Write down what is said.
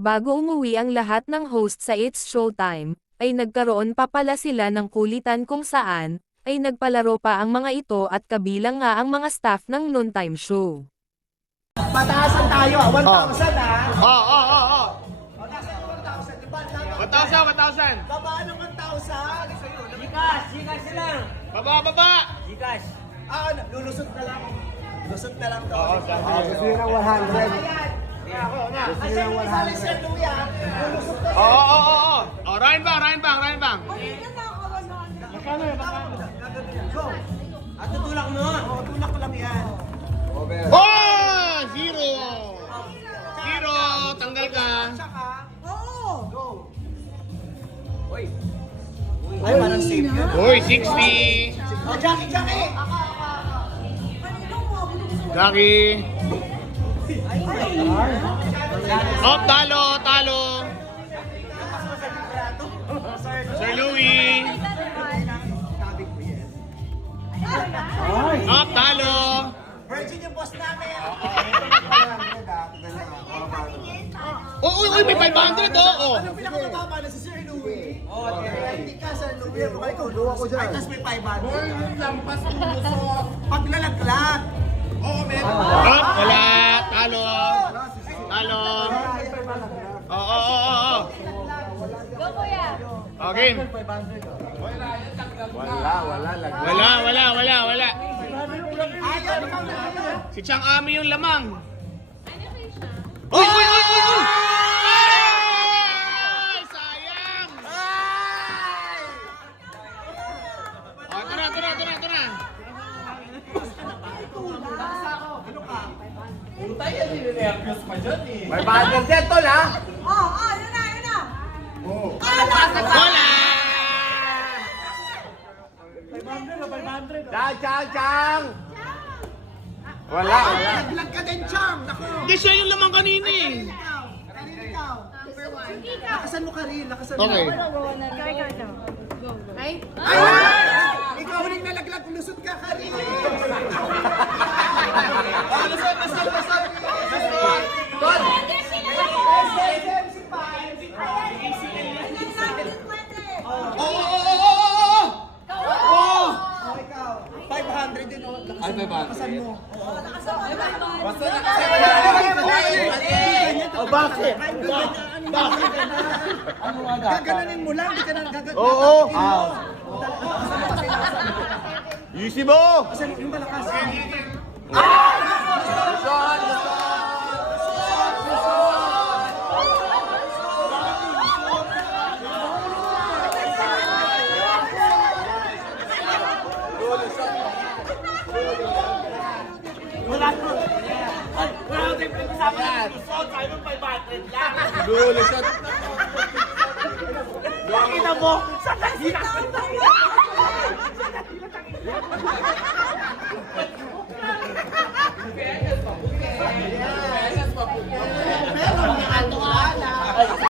Bago umuwi ang lahat ng host sa It's Showtime, ay nagkaroon pa pala sila ng kulitan kung saan, ay nagpalaro pa ang mga ito at kabilang nga ang mga staff ng noontime show. Pataasan tayo, 1,000 Oo. O, nasa yung 1,000, diba? 1,000. Babaan ng 1,000. Gcash lang. Baba. Gcash. Lulusot na lang. Lusot na lang to. Gusto nyo ng 100. Kasi yung isa lang siya, Luya. Lulusot na. Oo. Oh, Ryan Bang. Go. At tutulak mo. O, tulak ko lang yan. Oh! Zero. Tanggal ka. Tsaka, Oo! go. Ay, parang safe yun. Uy, 60. O, Jackie. Jackie. Oh, talo. Sir Louie. Oh, talo. Virgin yung boss namin. Uy, may 500 oh. Anong pinakamababa na si Sir Louie? Hindi ka, Sir Louie. Baka ikaw doon ako dyan. Ay, tas may 500. Paglalaglag. Oo, meron. Oh, wala. Talo. Oo. Go, kuya! Okay. Wala. Ayaw, ikaw na. Si Chang Ami yung lamang. Uy! Ay, sayang! Oh, tara. May budget yan, tol, ha? Yun na! Wala! Chang! Wala. Naglag ka din, Chang. Naku. Hindi siya yung lamang kanina eh. Ikaw. Lakasan mo ka rin. Okay. Ay? Ikaw huling nalaglag. Lusot ka ka rin. Oo! Ikaw. 500 din. Ay, may budget. Lakasan mo. Oh, bakit? Gaganunin mo lang. Hindi ka na gaganunin. Oo. Easy mo! Kasi yung malakas. Lulusot. Pakita mo. Sa kasi